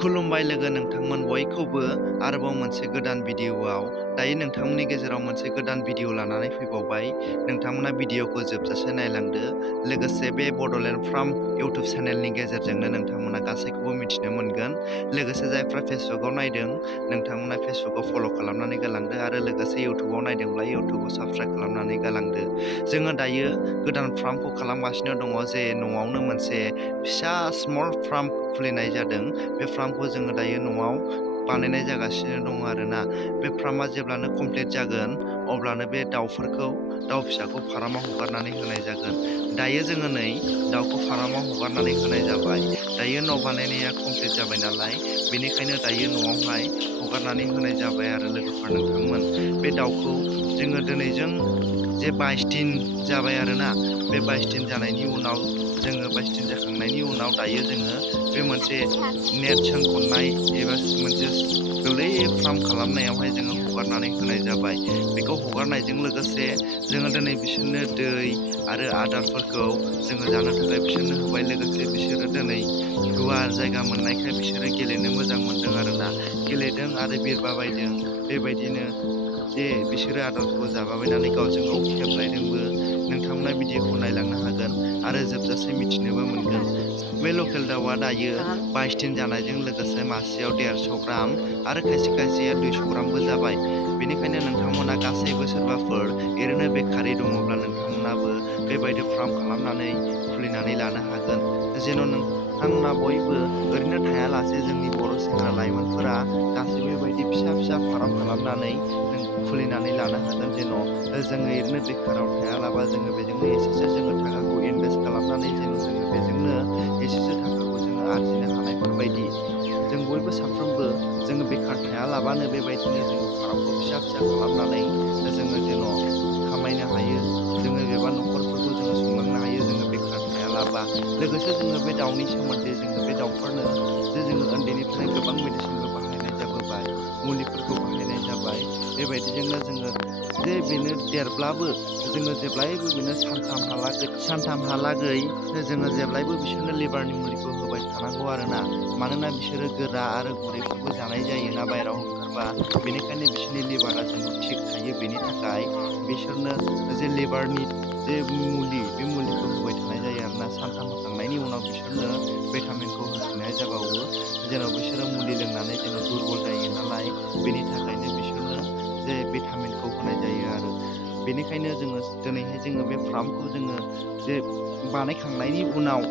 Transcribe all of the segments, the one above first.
खुलुमबाय लोगो नोंथांमोन बयखौबो आरोबाव मोनसे गोदान भिडिअ'आव दायो नोंथांमोननि गेजेराव मोनसे गोदान भिडिअ' लानानै फैबावबाय। नोंथांमोना भिडिअ'खौ जोबजासे नायलांदो। लोगोसे बे बड'लेण्ड फार्म इउटुब चेनेलनि गेजेरजोंनो नोंथांमोना गासैखौबो मिथिनो मोनगोन। लोगोसे जायफ्रा फेसबुकआव नायदों नोंथांमोना फेसबुकआव फल' खालामनानै गालांदो आरो लोगोसे इउटुबाव नायदोंब्ला इउटुबाव साबस्क्राइब खालामनानै गालांदो। जोङो दायो गोदान फार्मखौ खालामगासिनो दङ जे न'आवनो मोनसे फिसा स्मल फार्म खुलिनाय जादों। बे फार्मखौ जोङो दायो न'आव बानायनाय जागासिनो दङ आरोना। बे फार्मा जेब्लानो कमप्लिट जागोन अब्लानो बे दाउ फिसाखौ फार्माव हगारनानै होनाय जागोन। दायो जोङो नै दाउखौ फार्माव हगारनानै होनाय जाबाय। दायो न' बानायनाया कमप्लिट जाबाय नालाय बेनिखायनो दायो न'आवहाय हगारनानै होनाय जाबाय आरो लोगोफोर नोंथांमोन। बे दाउखौ जोङो दिनैजों जे 22 दिन जाबाय आरोना। बे 22 दिन जानायनि उनाव जोङो 22 दिन जाखांनायनि उनाव दायो जोङो बे मोनसे नेट सोंखननाय एबा मोनसे गोरलै फार्म खालामनायावहाय जोङो हगारनानै होनाय जाबाय। बेखौ हगारनायजों लोगोसे जोङो दिनै बिसोरनो दै आरो आदारफोरखौ जोङो जानो थाखाय बिसोरनो होबाय। लोगोसे बिसोरो दिनै गुवार जायगा मोननायखाय बिसोरो गेलेनो मोजां मोनदों आरोना। गेलेदों आरो बिरबाबायदों। बेबायदिनो जे बिसोरो आदारखौ जाबाबायनानै गावजों गाव खेबलायदोंबो। नोंथांमोना भिडिअ'खौ नायलांनो हागोन आरो जोबजासे मिथिनोबो मोनगोन। बे लकेल दाउआ दायो 22 दिन जानायजों लोगोसे मासेयाव 150 ग्राम आरो खायसे खायसेया 200 ग्रामबो जाबाय। बेनिखायनो नोंथांमोना गासैबो सोरबाफोर ओरैनो बेखारै दङब्ला नोंथांमोनाबो बेबायदि फार्म खालामनानै खुलिनानै लानो हागोन। जेन' नोंथांमोना बयबो ओरैनो थायालासे जोंनि बर' सेंग्रा लाइमोनफोरा गासैबो बेबायदि फिसा फिसा फार्म खालामनानै खुलिनानै लानो हागोन। जेन' जोङो ओरैनो बेखाराव थायालाबा जोङो बेजोंनो एसेसो जोङो थाखाखौ इनभेस्ट खालामनानै जेन' जोङो बेजोंनो एसेसो थाखाखौ जोङो आरजिनो हानायफोरबायदि जों बयबो साफ्रोमबो जोङो बेखार थायालाबानो बेबायदिनो जोङो फार्मखौ फिसा फिसा खालामनानै जोङो जेन' खामायनो हायो। जोङो एबा न'खरफोरखौ जोङो संलांनो हायो जोङो बेखार थायालाबा। लोगोसे जोङो बे दाउनि सोमोन्दै जोङो बे दाउफोरनो जे जोङो उन्दैनिफ्रायनो गोबां मेडिसिनबो बाहायनाय जाबोबाय, मुलिफोरखौ बाहायनाय जाबाय। बेबायदिजोंनो जोङो जे बेनो देरब्लाबो जोङो जेब्लायबो बेनो सानथामहालागै जोङो जेब्लायबो बिसोरनो लिभारनि मुलिखौ होबाय थानांगौ आरोना। मानोना बिसोरो गोरा आरो गुरैफोरबो जानाय जायोना बायहेरायाव ओंखारबा। बेनिखायनो बिसोरनि लिभारा जेन' थिग थायो बेनि थाखाय बिसोरनो जे लिभारनि जे मुलि बे मुलिखौ होबाय थानाय जायो आरोना। सानथाम होखांनायनि उनाव बिसोरनो भिटामिनखौ होफिननाय जाबावो। जेन' बिसोरो मुलि लोंनानै जेन' दुरबल जायो नालाय बेनि थाखायनो बिसोरनो जे भिटामिनखौ होनाय जायो आरो। बेनिखायनो जोङो दिनैहाय जोङो बे फार्मखौ जोङो जे बानायखांनायनि उनाव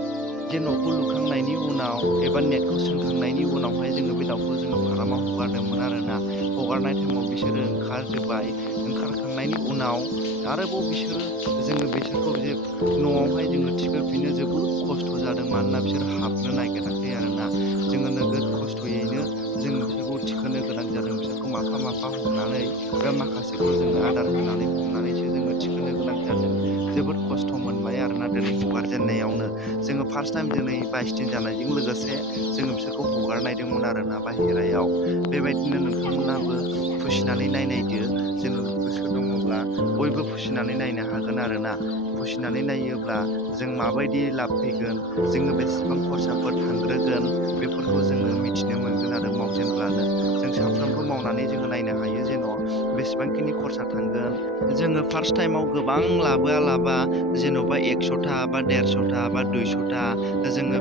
जे न'खौ लुखांनायनि उनाव एबा नेटखौ सोंखांनायनि उनावहाय जोङो बे दाउखौ जोङो फार्माव हगारदोंमोन आरोना। हगारनाय टाइमाव बिसोरो ओंखारजोब्बाय। ओंखारखांनायनि उनाव आरोबाव जोङो बिसोरखौ जे न'आवहाय जोङो थिखोफिननो जोबोद खस्थ' जादों। मानोना बिसोर हाबनो नागिराखै आरोना। जोङो नोगोद खस्थ'यैनो जोङो बिसोरखौ थिखोनो गोनां जादों। बिसोरखौ माफा माफा हमनानै बे माखासेखौ जोङो आदार होनानै हमनानैसो जोङो थिखोनो गोनां जादों। जोबोद खस्थ' मोनबाय आरोना दिनै हगारजेननायावनो। जोङो फार्स्ट टाइम दिनै 22 दिन जानायजों लोगोसे जोङो बिसोरखौ हगारनायदोंमोन आरोना बाहेरायाव। बेबायदिनो नोंथांमोनाबो फिसिनानै नायनायदो। जेन' गोसो दङब्ला बयबो फिसिनानै नायनो हागोन आरोना। फिसिनानै नायोब्ला जों माबायदि लाब फैगोन, जोङो बेसेबां खरसाफोर थांग्रोगोन बेफोरखौ जोङो मिथिनो मोनगोन आरो मावजेनब्लानो। जों साफ्रोमबो मावनानै जोङो नायनो हायो जेन' बेसेबांखिनि खरसा थांगोन। जोङो फार्स्ट टाइमाव गोबां लाबोआलाबा जेन'बा 100था बा 150था बा 200था जोङो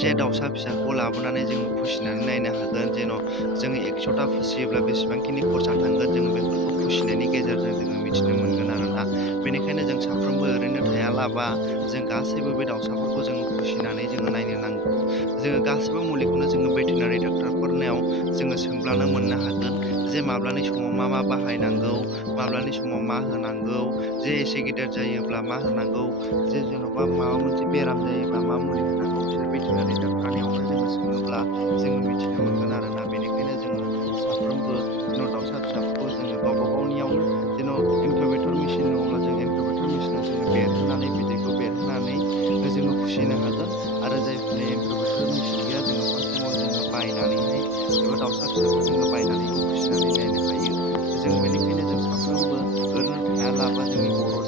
जे दाउसा फिसाखौ लाबोनानै जोङो फिसिनानै नायनो हागोन। जेन' जोङो 100था फिसियोब्ला बेसेबांखिनि खरसा थांगोन जोङो बेफोरखौ फिसिनायनि गेजेरजों जोङो मिथिनो मोनगोन आरोना। बेनिखायनो जों साफ्रोमबो ओरैनो थायालाबा जों गासैबो बे दाउसाफोरखौ जोङो फिसिनानै जोङो नायनो नांगौ। जोङो गासैबो मुलिखौनो जोङो भेटेनारि डाक्टारफोरनियाव जोङो सोंब्लानो मोननो हागोन। जे माब्लानि समाव मा मा बाहायनांगौ, माब्लानि समाव मा होनांगौ, जे एसे गेदेर जायोब्ला मा होनांगौ, जे जेन'बा माबा मोनसे बेराम जायोब्ला मा मुलि होनांगौ बिसोर भेटेनारि डाक्टारनियावनो जोङो सोङोब्ला जोङो मिथिनो मोनगोन आरोना। बेनिखायनो जोङो साफ्रोमबो जेन' दाउसा फिसाफोरखौ जोङो गावबा गावनियावनो जेन' इनकुबेटर मेसिन दङब्ला जों इनकुबेटर मेसिनाव जोङो बेरहोनानै बिदैखौ बेरहोनानै जोङो फिसिनो हागोन। आरो जायफोरनि इनकुबेटर मेसिन गैया जोङो फार्स्ट टाइमाव जोङो बायनानैहाय एबा दाउसा फिसाखौ जोङो बायनानैबो फिसिनानै नायनो हायो। जों बेनिखायनो जों साफ्रोमबो ओरैनो थायालाबा जोंनि बर'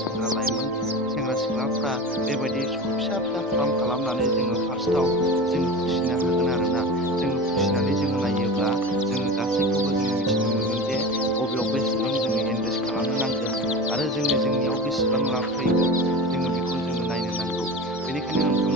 सेंग्रा सिख्लाफ्रा बेबायदि फिसा फिसा फार्म खालामनानै जोङो फार्स्टआव जोङो फिसिनो हागोन आरोना। जोङो फिसिनानै मा फैगोन जोङो बेखौ नायनो नांगौ। बेनिखायनो नोंथांमोना